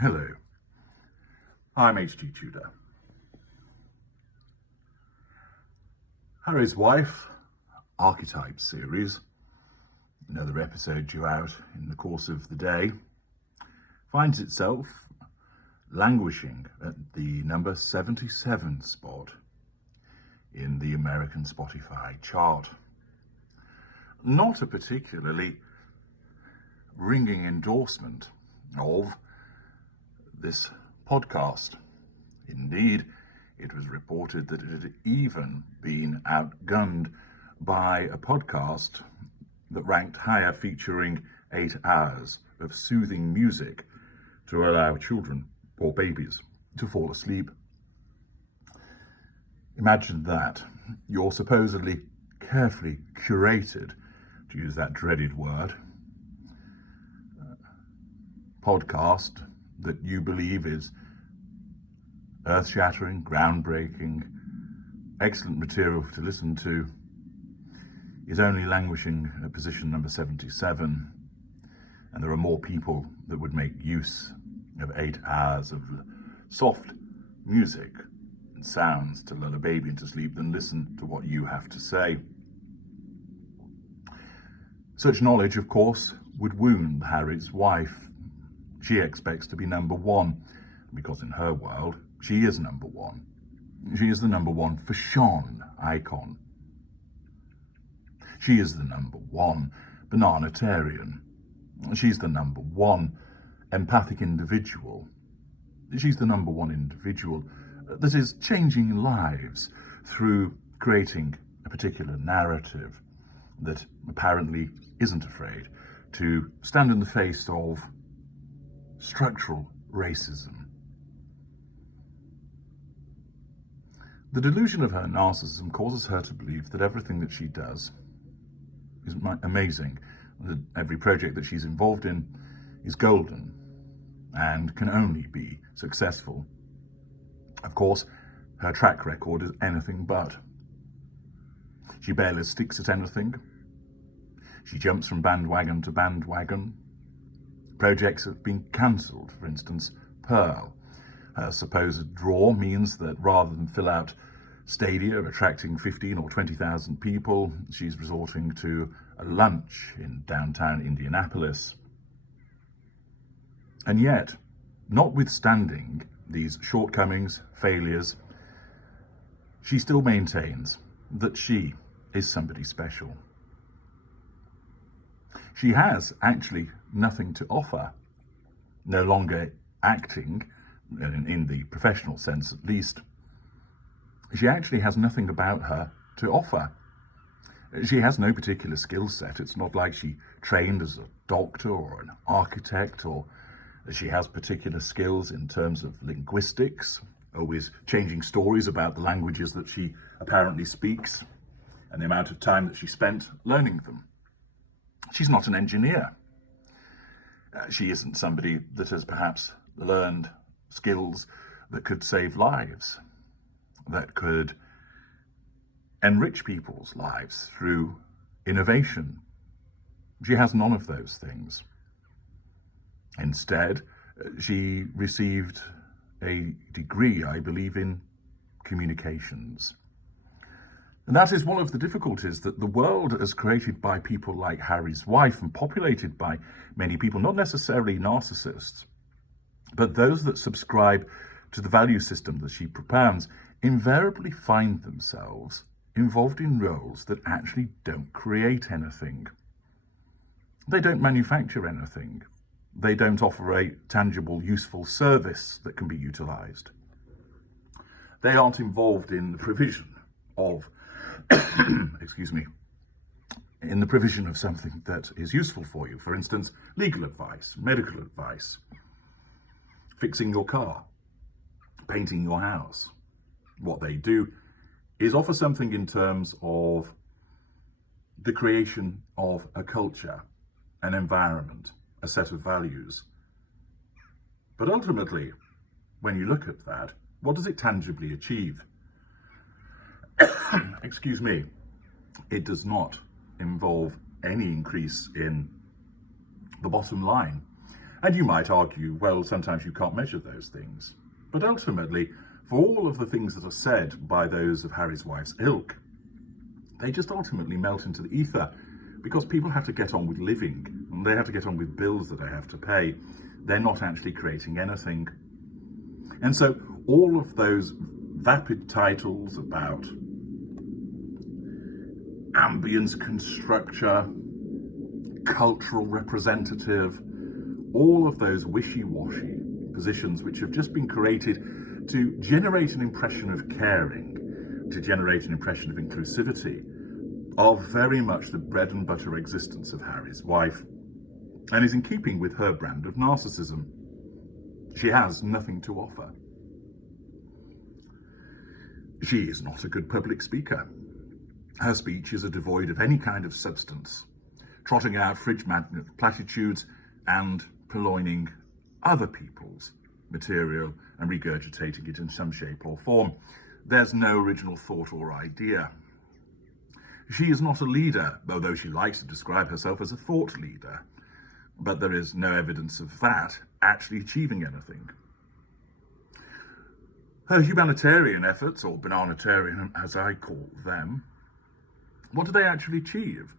Hello, I'm H.G. Tudor. Harry's Wife, Archetypes series, another episode due out in the course of the day, finds itself languishing at the number 77 spot in the American Spotify chart. Not a particularly ringing endorsement of this podcast. Indeed, it was reported that it had even been outgunned by a podcast that ranked higher, featuring 8 hours of soothing music to allow children or babies to fall asleep. Imagine that. Your supposedly carefully curated, to use that dreaded word, podcast that you believe is earth-shattering, groundbreaking, excellent material to listen to, is only languishing at position number 77, and there are more people that would make use of 8 hours of soft music and sounds to lull a baby into sleep than listen to what you have to say. Such knowledge, of course, would wound Harry's wife. She expects to be number one, because in her world, she is number one. She is the number one fashion icon. She is the number one bananitarian. She's the number one empathic individual. She's the number one individual that is changing lives through creating a particular narrative that apparently isn't afraid to stand in the face of structural racism. The delusion of her narcissism causes her to believe that everything that she does is amazing, that every project that she's involved in is golden and can only be successful. Of course, her track record is anything but. She barely sticks at anything. She jumps from bandwagon to bandwagon. Projects have been cancelled, for instance, Pearl. Her supposed draw means that rather than fill out stadia attracting 15 or 20,000 people, she's resorting to a lunch in downtown Indianapolis. And yet, notwithstanding these shortcomings, failures, she still maintains that she is somebody special. She has actually nothing to offer, no longer acting, in the professional sense at least. She actually has nothing about her to offer. She has no particular skill set. It's not like she trained as a doctor or an architect, or she has particular skills in terms of linguistics, always changing stories about the languages that she apparently speaks and the amount of time that she spent learning them. She's not an engineer. She isn't somebody that has perhaps learned skills that could save lives, that could enrich people's lives through innovation. She has none of those things. Instead, she received a degree, I believe, in communications. And that is one of the difficulties that the world is created by people like Harry's wife and populated by many people, not necessarily narcissists, but those that subscribe to the value system that she propounds, invariably find themselves involved in roles that actually don't create anything. They don't manufacture anything. They don't offer a tangible, useful service that can be utilized. They aren't involved in the provision of in the provision of something that is useful for you. For instance, legal advice, medical advice, fixing your car, painting your house. What they do is offer something in terms of the creation of a culture, an environment, a set of values. But ultimately, when you look at that, what does it tangibly achieve? Excuse me. It does not involve any increase in the bottom line. And you might argue, well, sometimes you can't measure those things. But ultimately, for all of the things that are said by those of Harry's wife's ilk, they just ultimately melt into the ether, because people have to get on with living, and they have to get on with bills that they have to pay. They're not actually creating anything. And so all of those vapid titles about ambience constructor, cultural representative, all of those wishy-washy positions which have just been created to generate an impression of caring, to generate an impression of inclusivity, are very much the bread and butter existence of Harry's wife, and is in keeping with her brand of narcissism. She has nothing to offer. She is not a good public speaker. Her speeches are devoid of any kind of substance, trotting out fridge magnet platitudes and purloining other people's material and regurgitating it in some shape or form. There's no original thought or idea. She is not a leader, although she likes to describe herself as a thought leader, but there is no evidence of that actually achieving anything. Her humanitarian efforts, or bananitarian as I call them, what do they actually achieve?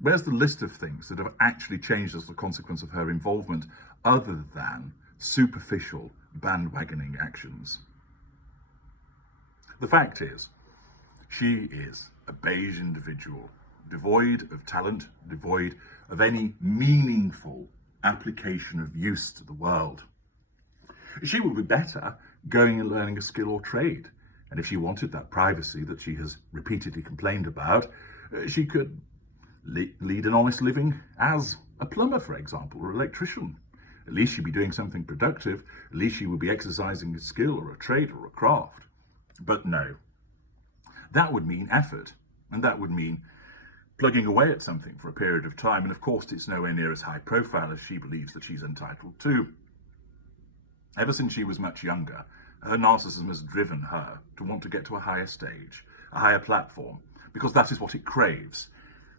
Where's the list of things that have actually changed as a consequence of her involvement, other than superficial bandwagoning actions? The fact is, she is a beige individual, devoid of talent, devoid of any meaningful application of use to the world. She would be better going and learning a skill or trade, and if she wanted that privacy that she has repeatedly complained about, she could lead an honest living as a plumber, for example, or electrician. At least she'd be doing something productive. At least she would be exercising a skill or a trade or a craft. But no, that would mean effort, and that would mean plugging away at something for a period of time, and of course it's nowhere near as high profile as she believes that she's entitled to. Ever since she was much younger, her narcissism has driven her to want to get to a higher stage, a higher platform, because that is what it craves.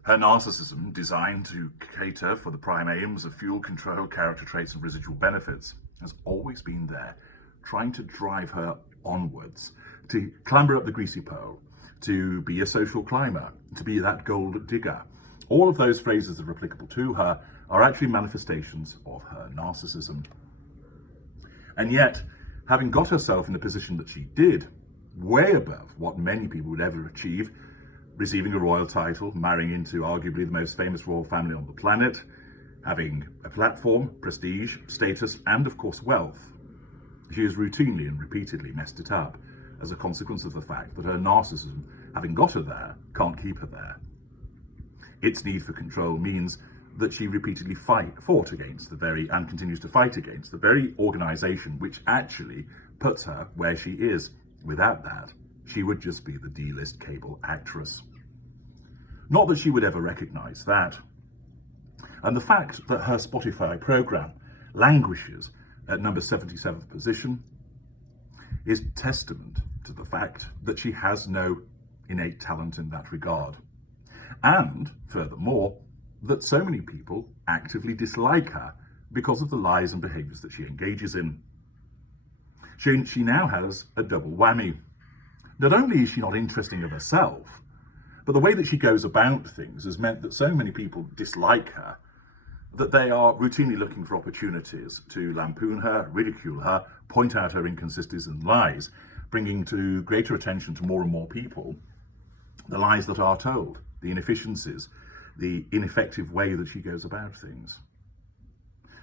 Her narcissism, designed to cater for the prime aims of fuel control, character traits, and residual benefits, has always been there, trying to drive her onwards, to clamber up the greasy pole, to be a social climber, to be that gold digger. All of those phrases that are applicable to her are actually manifestations of her narcissism. And yet, having got herself in the position that she did, way above what many people would ever achieve, receiving a royal title, marrying into arguably the most famous royal family on the planet, having a platform, prestige, status, and of course wealth, she has routinely and repeatedly messed it up as a consequence of the fact that her narcissism, having got her there, can't keep her there. Its need for control means that she repeatedly fought against the very, and continues to fight against, the very organisation which actually puts her where she is. Without that, she would just be the D-list cable actress. Not that she would ever recognise that. And the fact that her Spotify programme languishes at number 77th position is testament to the fact that she has no innate talent in that regard. And, furthermore, that so many people actively dislike her because of the lies and behaviours that she engages in. She now has a double whammy. Not only is she not interesting of herself, but the way that she goes about things has meant that so many people dislike her that they are routinely looking for opportunities to lampoon her, ridicule her, point out her inconsistencies and lies, bringing to greater attention to more and more people the lies that are told, the inefficiencies, the ineffective way that she goes about things.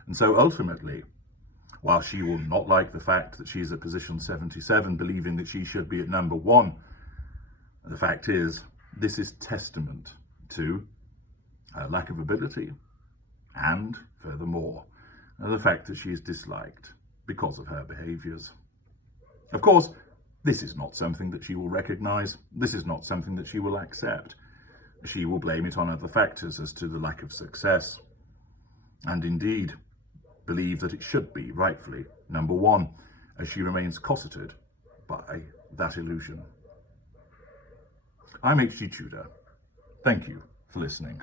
And so ultimately, while she will not like the fact that she's at position 77, believing that she should be at number 1, the fact is, this is testament to her lack of ability, and furthermore, the fact that she is disliked because of her behaviours. Of course, this is not something that she will recognise. This is not something that she will accept. She will blame it on other factors as to the lack of success, and indeed believe that it should be, rightfully, number 1, as she remains cosseted by that illusion. I'm H.G. Tudor. Thank you for listening.